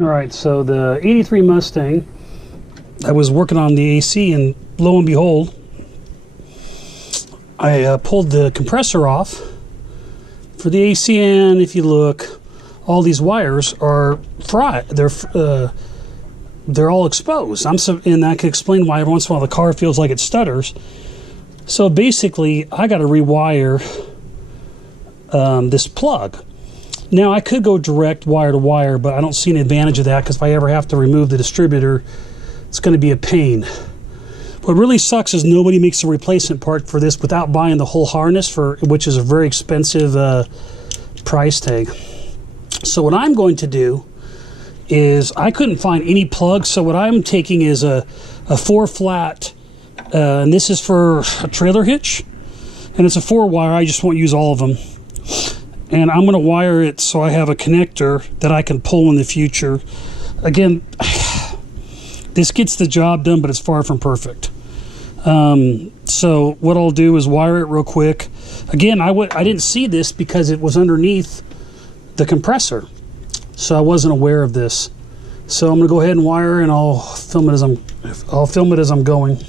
All right, so the 83 Mustang, I was working on the AC, and lo and behold, I pulled the compressor off for the AC, and if you look, all these wires are fried. They're all exposed. And that can explain why every once in a while the car feels like it stutters. So basically, I got to rewire this plug. Now, I could go direct wire to wire, but I don't see an advantage of that, because if I ever have to remove the distributor, it's going to be a pain. What really sucks is nobody makes a replacement part for this without buying the whole harness, which is a very expensive price tag. So what I'm going to do is, I couldn't find any plugs, so what I'm taking is a 4-flat, and this is for a trailer hitch, and it's a 4-wire. I just won't use all of them. And I'm going to wire it so I have a connector that I can pull in the future. Again, this gets the job done, but it's far from perfect. So what I'll do is wire it real quick. Again, I didn't see this because it was underneath the compressor, so I wasn't aware of this. So I'm going to go ahead and wire, and I'll film it as I'm going.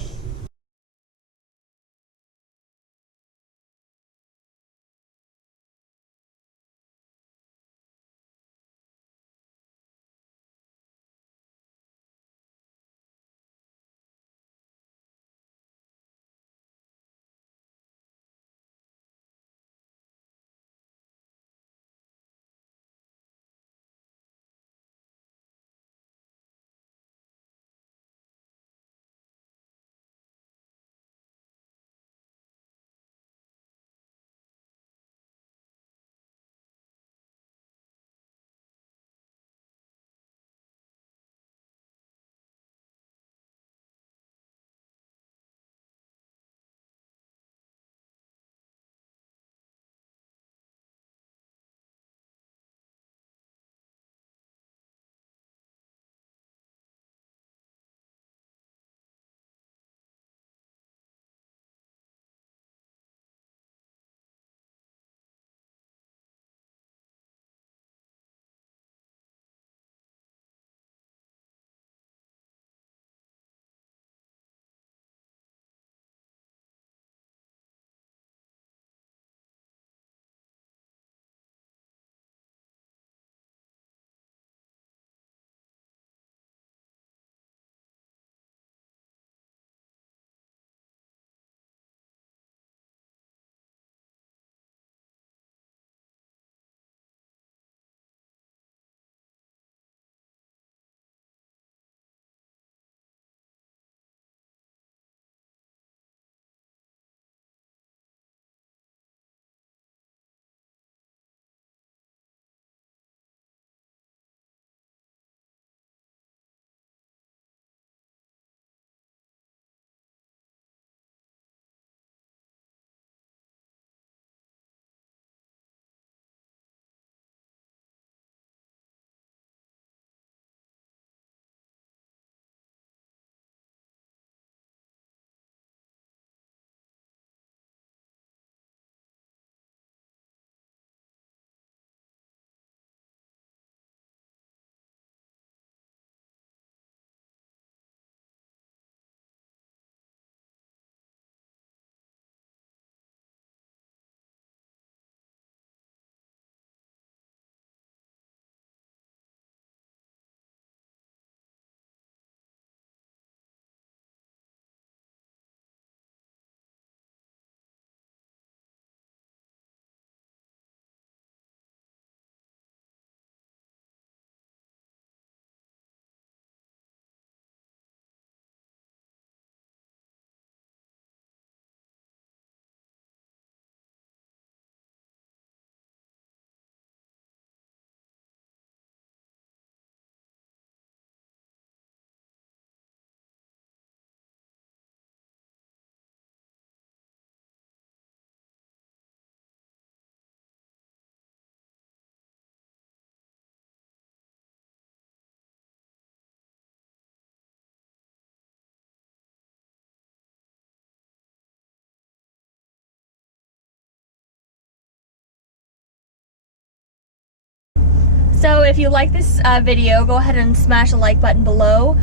So if you like this video, go ahead and smash the like button below.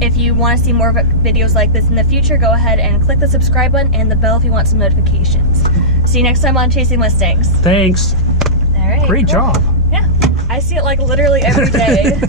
If you want to see more videos like this in the future, go ahead and click the subscribe button and the bell if you want some notifications. See you next time on Chasing Mustangs. Thanks. All right. Great job. Yeah, I see it like literally every day.